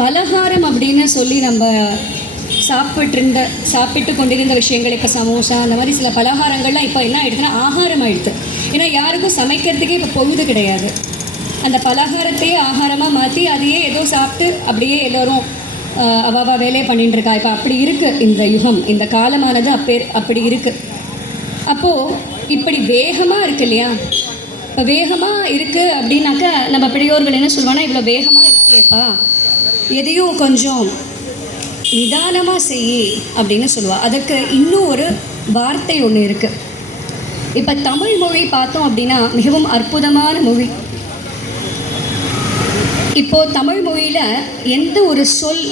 பலகாரம் அப்படின்னு சொல்லி நம்ம சாப்பிட்டு கொண்டிருந்த விஷயங்கள், இப்போ சமோசா அந்த மாதிரி சில பலகாரங்கள்லாம் இப்போ என்ன ஆகிடுதுன்னா ஆகாரம் ஆகிடுது. ஏன்னா யாருக்கும் சமைக்கிறதுக்கே இப்போ பொழுது கிடையாது. அந்த பலகாரத்தையே ஆகாரமாக மாற்றி அதையே ஏதோ சாப்பிட்டு அப்படியே எல்லோரும் அவாவா வேலையை பண்ணிட்டு இருக்கா. இப்போ அப்படி இருக்குது இந்த யுகம், இந்த காலமானது அப்படி இருக்குது. அப்போது இப்படி வேகமாக இருக்கு இல்லையா? இப்போ வேகமாக இருக்குது அப்படின்னாக்கா நம்ம பெரியோர்கள் என்ன சொல்லுவாங்கன்னா, இவ்வளோ வேகமாக இருக்கேப்பா, எதையும் கொஞ்சம் நிதானமாக செய் அப்படின்னு சொல்லுவாள். அதற்கு இன்னும் ஒரு வார்த்தை ஒன்று இருக்குது. இப்போ தமிழ் மொழி பார்த்தோம் அப்படின்னா மிகவும் அற்புதமான மொழி. இப்போது தமிழ் மொழியில் எந்த ஒரு சொல்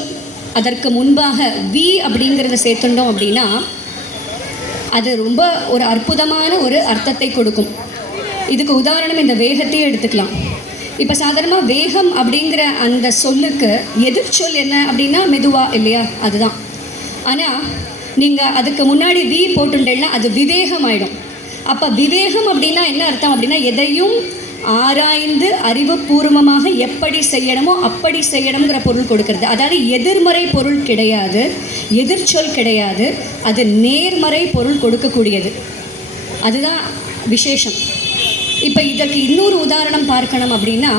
அதற்கு முன்பாக வி அப்படிங்கிறத சேர்த்துட்டோம் அப்படின்னா அது ரொம்ப ஒரு அற்புதமான ஒரு அர்த்தத்தை கொடுக்கும். இதுக்கு உதாரணம் இந்த வேகத்தையே எடுத்துக்கலாம். இப்போ சாதாரணமாக வேகம் அப்படிங்கிற அந்த சொல்லுக்கு எதிர்ச்சொல் என்ன அப்படின்னா மெதுவா இல்லையா? அதுதான். ஆனால் நீங்கள் அதுக்கு முன்னாடி வி போட்டுட்டேன்னா அது விவேகம் ஆகிடும். அப்போ விவேகம் அப்படின்னா என்ன அர்த்தம் அப்படின்னா எதையும் ஆராய்ந்து அறிவுபூர்வமாக எப்படி செய்யணுமோ அப்படி செய்யணுங்கிற பொருள் கொடுக்கறது. அதாவது எதிர்மறை பொருள் கிடையாது, எதிர்ச்சொல் கிடையாது, அது நேர்மறை பொருள் கொடுக்கக்கூடியது. அதுதான் விசேஷம். இப்போ இதற்கு இன்னொரு உதாரணம் பார்க்கணும் அப்படின்னா,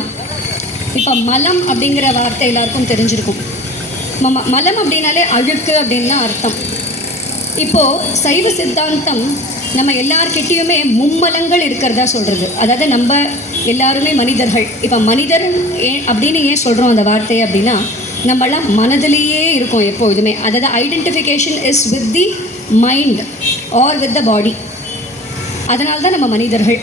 இப்போ மலம் அப்படிங்கிற வார்த்தை எல்லாருக்கும் தெரிஞ்சிருக்கும். மலம் அப்படின்னாலே அழுக்கு அப்படின்னு தான் அர்த்தம். இப்போது சைவ சித்தாந்தம் நம்ம எல்லார்கிட்டேயுமே மும்மலங்கள் இருக்கிறதா சொல்கிறது. அதாவது நம்ம எல்லாருமே மனிதர்கள். இப்போ மனிதர் அப்படின்னு ஏன் சொல்கிறோம் அந்த வார்த்தையை அப்படின்னா, நம்மளாம் மனதிலேயே இருக்கோம் எப்போதுமே. அதாவது identification is with the mind or with the body. அதனால தான் நம்ம மனிதர்கள்.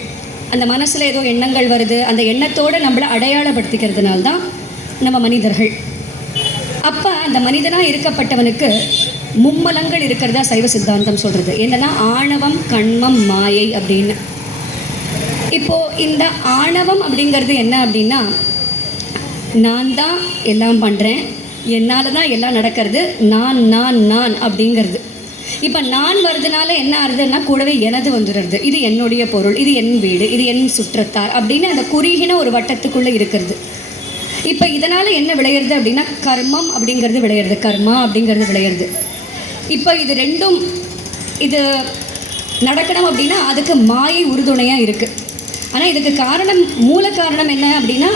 அந்த மனசில் ஏதோ எண்ணங்கள் வருது, அந்த எண்ணத்தோடு நம்மளை அடையாளப்படுத்திக்கிறதுனால தான் நம்ம மனிதர்கள். அப்போ அந்த மனிதனாக இருக்கப்பட்டவனுக்கு மும்மலங்கள் இருக்கிறதா சைவ சித்தாந்தம் சொல்கிறது. என்னன்னா ஆணவம், கண்மம், மாயை அப்படின்னு. இப்போது இந்த ஆணவம் அப்படிங்கிறது என்ன அப்படின்னா, நான் தான் எல்லாம் பண்ணுறேன், என்னால் தான் எல்லாம் நடக்கிறது, நான் நான் நான் அப்படிங்கிறது. இப்போ நான் வருதுனால என்ன ஆகுதுன்னா கூடவே எனது வந்துடுறது. இது என்னுடைய பொருள், இது என் வீடு, இது என் சுற்றத்தார் அப்படின்னு அந்த குறுகின ஒரு வட்டத்துக்குள்ளே இருக்கிறது. இப்போ இதனால் என்ன விளையிறது அப்படின்னா கர்மம் அப்படிங்கிறது விளையிறது, கர்மா அப்படிங்கிறது விளையிறது. இப்போ இது ரெண்டும் இது நடக்கணும் அப்படின்னா அதுக்கு மாயை உறுதுணையாக இருக்குது. ஆனால் இதுக்கு காரணம், மூல காரணம் என்ன அப்படின்னா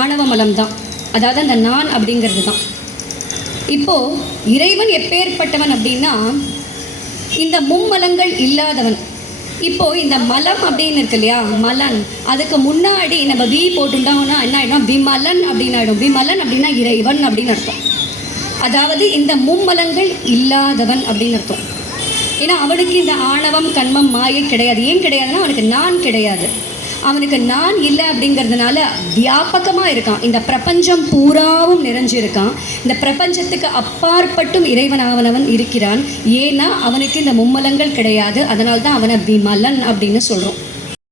ஆணவ மலம் தான். அதாவது அந்த நான் அப்படிங்கிறது தான். இப்போது இறைவன் எப்பேற்பட்டவன் அப்படின்னா இந்த மும்மலங்கள் இல்லாதவன். இப்போது இந்த மலம் அப்படின்னு இருக்கு இல்லையா, மலன், அதுக்கு முன்னாடி நம்ம வி போட்டுட்டோம்னா என்ன ஆகிடும், விமலன் அப்படின்னு ஆகிடும். விமலன் அப்படின்னா இறைவன் அப்படின்னு அர்த்தம். அதாவது இந்த மும்மலங்கள் இல்லாதவன் அப்படின்னு அர்த்தம். ஏன்னா அவனுக்கு இந்த ஆணவம், கண்மம், மாயை கிடையாது. ஏன் கிடையாதுன்னா அவனுக்கு நான் கிடையாது. அவனுக்கு நான் இல்லை அப்படிங்கிறதுனால வியாபகமாக இருக்கான். இந்த பிரபஞ்சம் பூராவும் நிறைஞ்சிருக்கான். இந்த பிரபஞ்சத்துக்கு அப்பாற்பட்டும் இறைவனாவனவன் இருக்கிறான். ஏன்னா அவனுக்கு இந்த மும்மலங்கள் கிடையாது. அதனால தான் அவனை விமலன் அப்படின்னு சொல்கிறோம்.